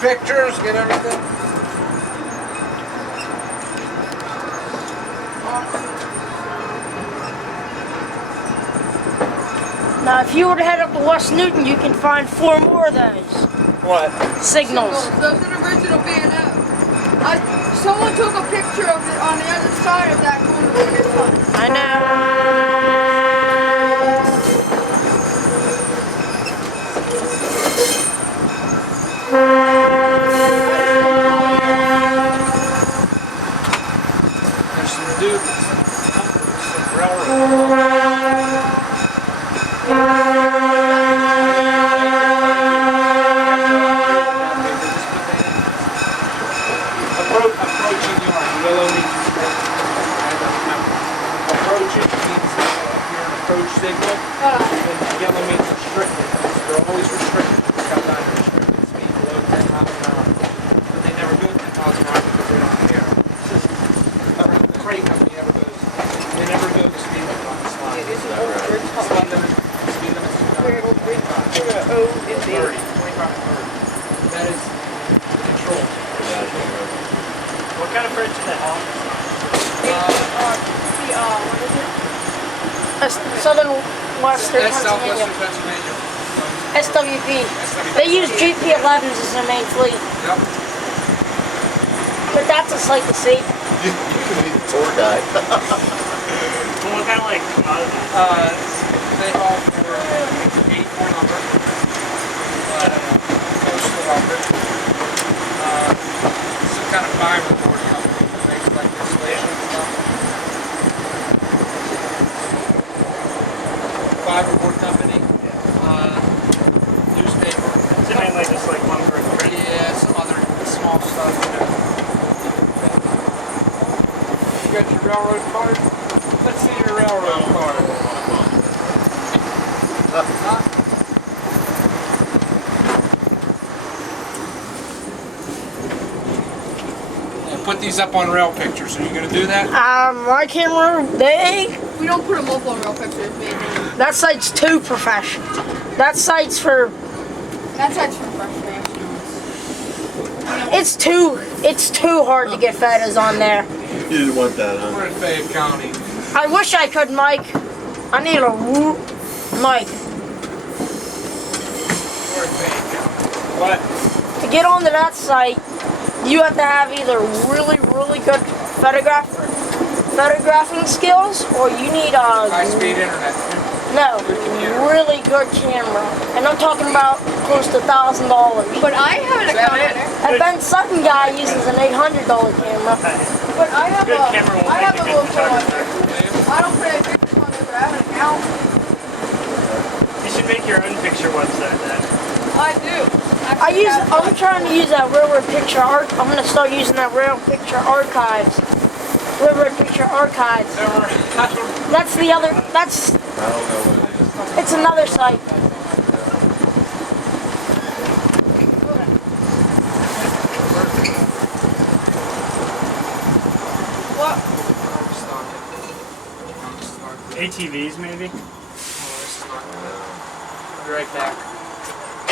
Pictures, get everything. Now, if you were to head up to West Newton, you can find 4 more of those. What? Signals. Those are the original B&O. Someone took a picture of it on the other side of that corner with this one. I know. There's some dudes, some railroad. Approaching yard, yellow means approaching means you're an approach signal, and yellow means restricted. They're always restricted. Got down to restricted speed below 10 miles an hour. But they never go 10 miles an hour because they don't care. The freight company never goes. They never go the speed limit on the slide. It is an old bridge. Speed limit is Very old bridge. 30, 25 to 30. That is control. What kind of freight do they haul? What is it? Southern Western That's Pennsylvania. Southwestern Pennsylvania. SWP. They use GP11s as their main fleet. Yep. But that's a sight to see. You can be the tour guide. Well, what kind of like commodities? They haul for 8 number. Postal number. Some kind of fiber board company that makes like insulation and stuff. Fiberboard company. Newspaper. Is it mainly just like lumber and print? Yeah, some other small stuff. You got your railroad card? Let's see your railroad card. And put these up on rail pictures. Are you going to do that? My camera, We don't put them up on real pictures, baby. that site's too professional. That site's for, That's actually professional. it's too hard to get photos on there. You didn't want that, huh? We're in Fayette County. I wish I could, Mike. I need a whoop, Mike. We're in Fayette County. What? To get onto that site, you have to have either really, really good photographing skills, or you need a High-speed internet. really good camera. And I'm talking about close to $1,000. But I have an account on there. And Ben Sutton guy uses an $800 camera. But I have Good camera will I have make a a little good phone on photographer. there. I don't put any pictures on there, but I have an account. You should make your own picture website then. I do. I'm trying to use that Railroad Picture Archive. I'm gonna start using that Railroad Picture Archives. Railroad Picture Archives. That's the other. That's. I don't know what it is. It's another site. What? ATVs maybe? I'll be right back.